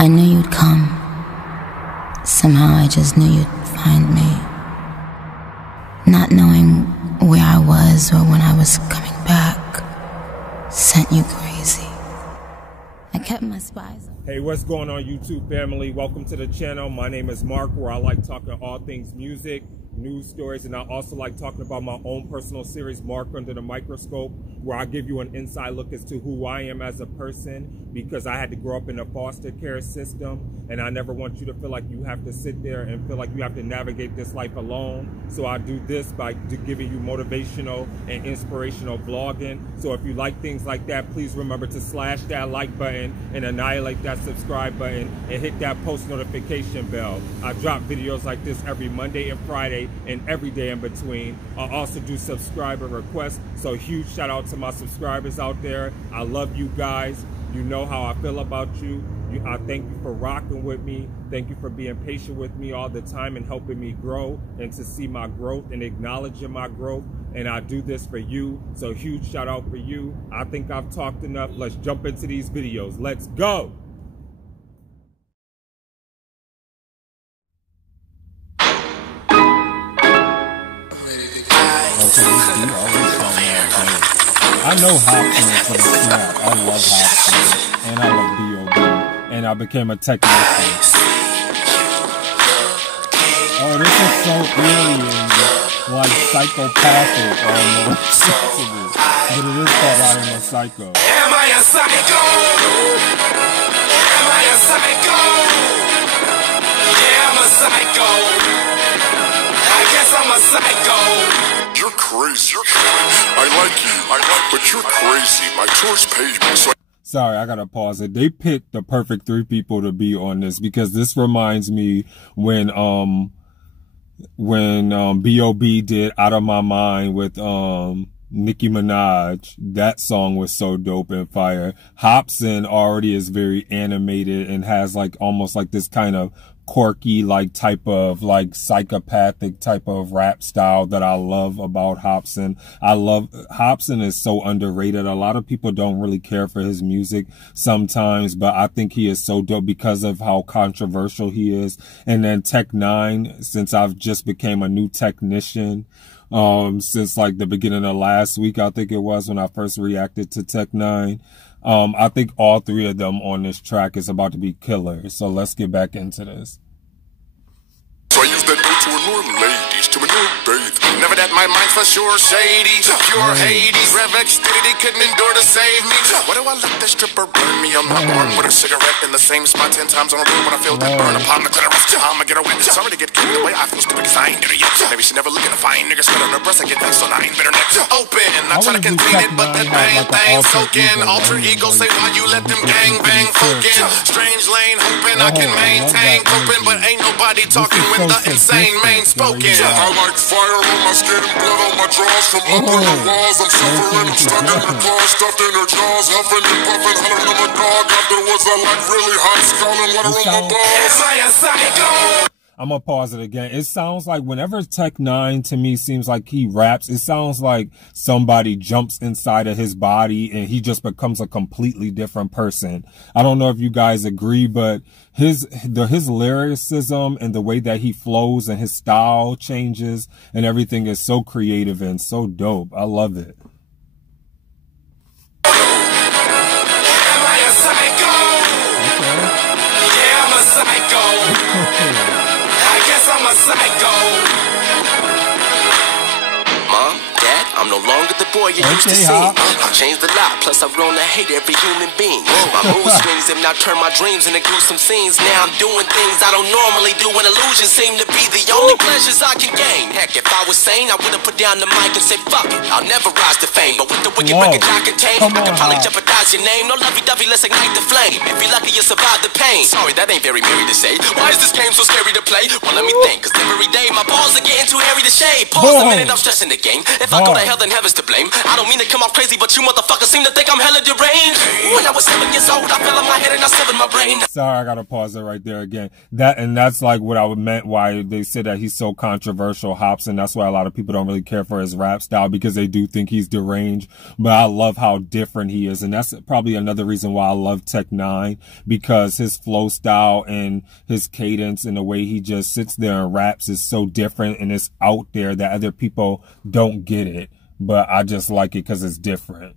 I knew you'd come. Somehow I just knew you'd find me. Not knowing where I was or when I was coming back sent you crazy. I kept my spies. Hey, what's going on, YouTube family? Welcome to the channel. My name is Mark, where I like talking all things music, news stories, and I also like talking about my own personal series, Mark Under the Microscope, where I give you an inside look as to who I am as a person, because I had to grow up in a foster care system, and I never want you to feel like you have to sit there and feel like you have to navigate this life alone. So I do this by giving you motivational and inspirational vlogging. So if you like things like that, please remember to slash that like button and annihilate that subscribe button and hit that post notification bell. I drop videos like this every Monday and Friday and every day in between. I also do subscriber requests, so huge shout out to my subscribers out there. I love you guys. You know how I feel about you. I thank you for rocking with me. Thank you for being patient with me all the time and helping me grow and to see my growth and acknowledging my growth. And I do this for you, so huge shout out for you. I think I've talked enough. Let's jump into these videos. Let's go. I know Hopsin is for the snap. I love Hopsin. And I love B.o.B. And I became a technician. Oh, this is so alien, like psychopathic almost. But it is called I Am a Psycho. Am I a psycho? Am I a psycho? Yeah, I'm a psycho. I guess I'm a psycho. You're crazy. I like you, but you're crazy. My tour's paid me, so Sorry, I gotta pause it. They picked the perfect 3 people to be on this, because this reminds me when B.o.B did Out of My Mind with Nicki Minaj. That song was so dope and fire. Hopsin already is very animated and has like almost like this kind of quirky like type of like psychopathic type of rap style that I love about Hopsin. Hopsin is so underrated. A lot of people don't really care for his music sometimes, but I think he is so dope because of how controversial he is. And then N9ne, since I've just became a new technician, since like the beginning of last week, I think it was, when I first reacted to N9ne. I think all 3 of them on this track is about to be killer. So let's get back into this. I use that note to allure ladies, to allure bathe. Never that my mind's for sure shady. Pure Hades, Revex diddy couldn't endure to save me. Why do I let this stripper burn me? I'm not born with a cigarette in the same spot 10 times on a road when I feel that burn upon the clitoris. I'ma get away. Sorry to get carried away. I feel stupid because I ain't did it yet. Maybe she never looking to find niggas spit on her breast. I get next, so I ain't bitter next. Open, I try to contain it, but that bang thing soaking. Alter ego say why you let them gang bang focus. Strange lane hoping I can maintain coping, but ain't nobody talking with the insane main spoken. I like fire on my skin and blood on my drawers. From up on the walls, I'm suffering. I'm stuck in her claws, stuffed in her jaws. Huffing and puffing, hunting on my dog. Afterwards, I like really hot, scalding water on my balls. Am I a psycho? I'm gonna pause it again. It sounds like whenever N9ne to me seems like he raps, it sounds like somebody jumps inside of his body and he just becomes a completely different person. I don't know if you guys agree, but his lyricism and the way that he flows and his style changes and everything is so creative and so dope. I love it. Am I a psycho? Yeah, I'm a psycho. I'm a psycho. Mom, Dad, I'm no longer the boy you used to see. I've changed a lot, plus I've grown to hate every human being. My mood swings have now turned my dreams into gruesome scenes. Now I'm doing things I don't normally do, and illusions seem to be the only pleasures I can gain. Heck, if I was sane, I would have put down the mic and said, fuck it, I'll never rise to fame. But with the wicked record I contain, I can probably jeopardize your name. No lovey-dovey, let's ignite the flame. If you're lucky, you survive the pain. Sorry, that ain't very merry to say. Why is this game so scary to play? Well, let me think, cause every day my balls are getting too hairy to shave. Pause a minute, I'm stressing the game. If I go to hell, then heaven's to blame. I don't mean to come off crazy, but you motherfuckers seem to think I'm hella deranged. When I was 7 years old, I fell on my head and I severed my brain. Sorry, I gotta pause it right there again. That's like what I meant why they said that he's so controversial, Hopsin. That's why a lot of people don't really care for his rap style, because they do think he's deranged. But I love how different he is, and that's probably another reason why I love N9ne, because his flow style and his cadence and the way he just sits there and raps is so different and it's out there that other people don't get it. But I just like it because it's different.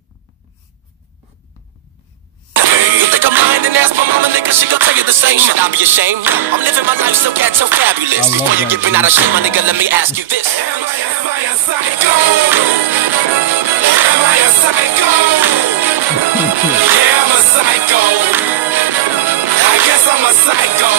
You think I'm lying? Then ask my mama, nigga, she gon' tell you the same. Should I be ashamed? No, I'm living my life so ghetto fabulous. Before you get me out of shame, my nigga, let me ask you this. Am I a psycho? Am I a psycho? Yeah, I'm a psycho. I guess I'm a psycho.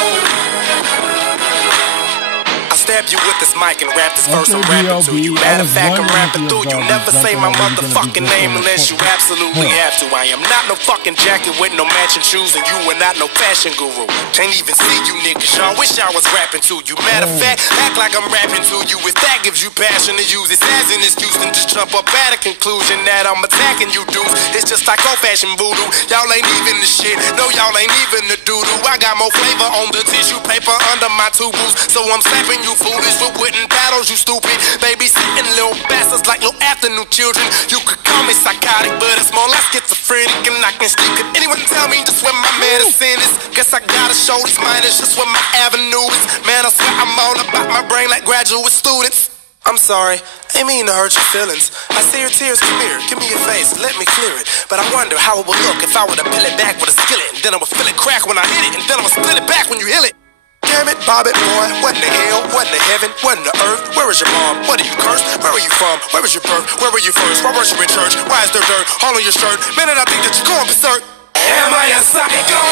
Stab you with this mic and rap this verse I'm rapping to you. Matter of fact, I'm rapping through you. Never say my motherfucking name unless you absolutely have to. I am not no fucking jacket with no matching shoes, and you are not no fashion guru. Can't even see you niggas, y'all wish I was rapping to you. Matter of fact, act like I'm rapping to you. If that gives you passion to use it as an excuse, then just jump up at a conclusion that I'm attacking you dudes. It's just like old fashioned voodoo. Y'all ain't even the shit. No, y'all ain't even the doo-doo. I got more flavor on the tissue paper under my tubes, so I'm slapping you foolish with wooden paddles, you stupid. Babysitting little bastards like little afternoon children. You could call me psychotic, but it's more like schizophrenic, and I can speak. Could anyone tell me just where my medicine is? Guess I gotta show these minors just where my avenue is. Man, I swear I'm all about my brain like graduate students. I'm sorry, ain't mean to hurt your feelings. I see your tears, come here, give me your face, let me clear it. But I wonder how it would look if I were to peel it back with a skillet, and then I would feel it crack when I hit it, and then I would split it back when you heal it. Damn it, Bob it, boy, what in the hell, what in the heaven, what in the earth? Where is your mom? What are you cursed? Where are you from? Where was your birth? Where were you first? Why weren't you in church? Why is there dirt all on your shirt? Man, I think that you're going berserk. Am I a psycho?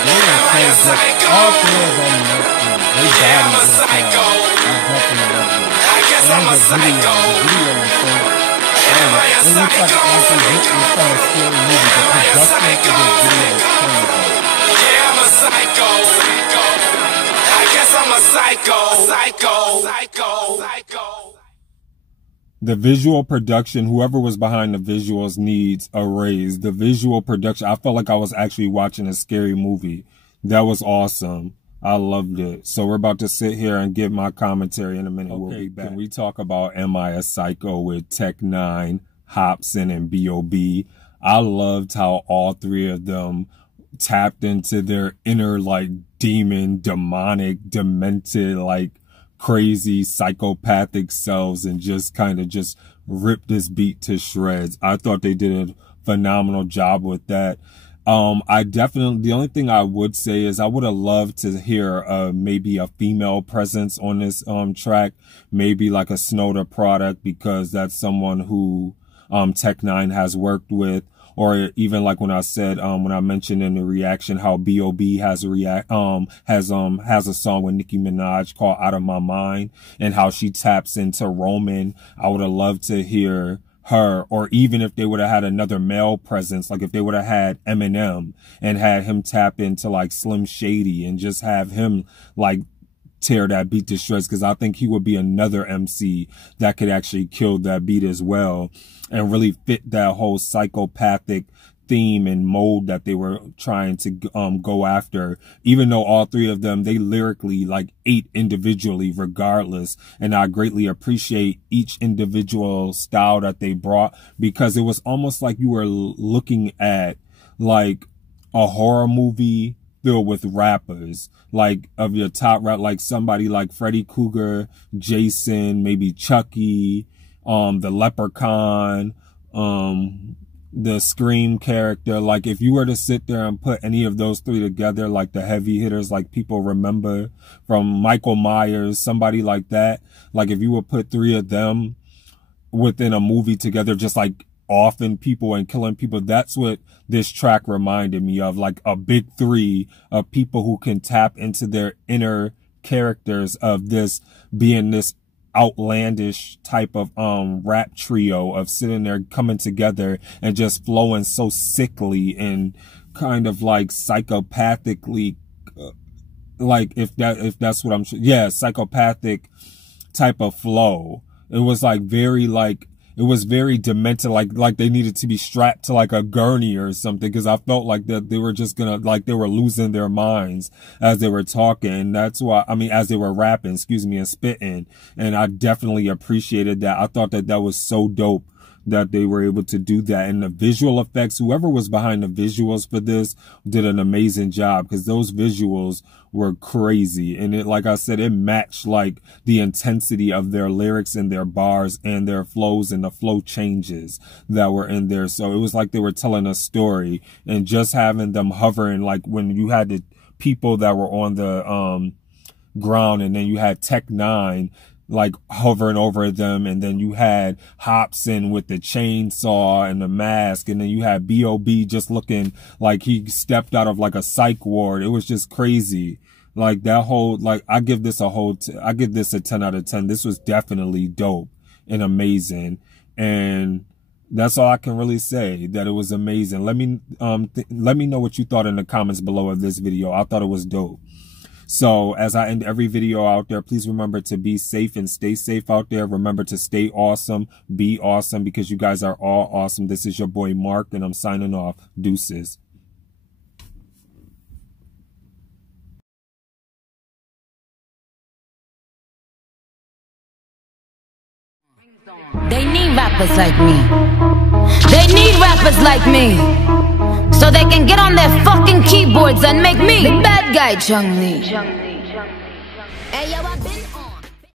Am I a psycho? Yeah, I'm a psycho. I guess I'm a psycho. Am I a psycho? Am I a psycho? Psycho, I guess I'm a psycho. The visual production, whoever was behind the visuals needs a raise. The visual production, I felt like I was actually watching a scary movie. That was awesome. I loved it. So we're about to sit here and give my commentary in a minute. Okay, we'll be back. Can we talk about Am I a Psycho with N9ne, Hopsin, and B.o.B? I loved how all three of them tapped into their inner like demon, demonic, demented, like crazy psychopathic selves and just kind of just ripped this beat to shreds. I thought they did a phenomenal job with that. The only thing I would say is I would have loved to hear maybe a female presence on this track, maybe like a Snowda product, because that's someone who N9ne has worked with. Or even like when I said, when I mentioned in the reaction how B.o.B has a song with Nicki Minaj called Out of My Mind, and how she taps into Roman. I would have loved to hear her, or even if they would have had another male presence, like if they would have had Eminem and had him tap into like Slim Shady and just have him like tear that beat to shreds, because I think he would be another MC that could actually kill that beat as well and really fit that whole psychopathic theme and mode that they were trying to go after. Even though all three of them, they lyrically like ate individually regardless, and I greatly appreciate each individual style that they brought, because it was almost like you were looking at like a horror movie filled with rappers, like of your top rap, like somebody like Freddy Krueger, Jason, maybe Chucky, the Leprechaun, the Scream character. Like if you were to sit there and put any of those three together, like the heavy hitters, like people remember from Michael Myers, somebody like that, like if you would put three of them within a movie together, just like offing people and killing people, that's what this track reminded me of, like a big three of people who can tap into their inner characters of this being this outlandish type of rap trio of sitting there coming together and just flowing so sickly and kind of like psychopathically, like if that's what psychopathic type of flow. It was like very like, it was very demented, like they needed to be strapped to like a gurney or something, because I felt like that they were just gonna, like they were losing their minds as they were talking. That's why, I mean, as they were rapping, excuse me, and spitting. And I definitely appreciated that. I thought that that was so dope that they were able to do that. And the visual effects, whoever was behind the visuals for this did an amazing job, because those visuals were crazy. And it, like I said, it matched like the intensity of their lyrics and their bars and their flows and the flow changes that were in there. So it was like they were telling a story, and just having them hovering, like when you had the people that were on the ground, and then you had N9ne like hovering over them, and then you had Hopsin with the chainsaw and the mask, and then you had B.o.B just looking like he stepped out of like a psych ward. It was just crazy. Like that whole, like I give this a 10 out of 10. This was definitely dope and amazing. And that's all I can really say, that it was amazing. Let me know what you thought in the comments below of this video. I thought it was dope. So as I end every video out there, please remember to be safe and stay safe out there. Remember to stay awesome, be awesome, because you guys are all awesome. This is your boy Mark, and I'm signing off. Deuces. They need rappers like me. They need rappers like me, so they can get on their fucking keyboards and make me the bad guy, Chung Lee. Hey, yo, I've been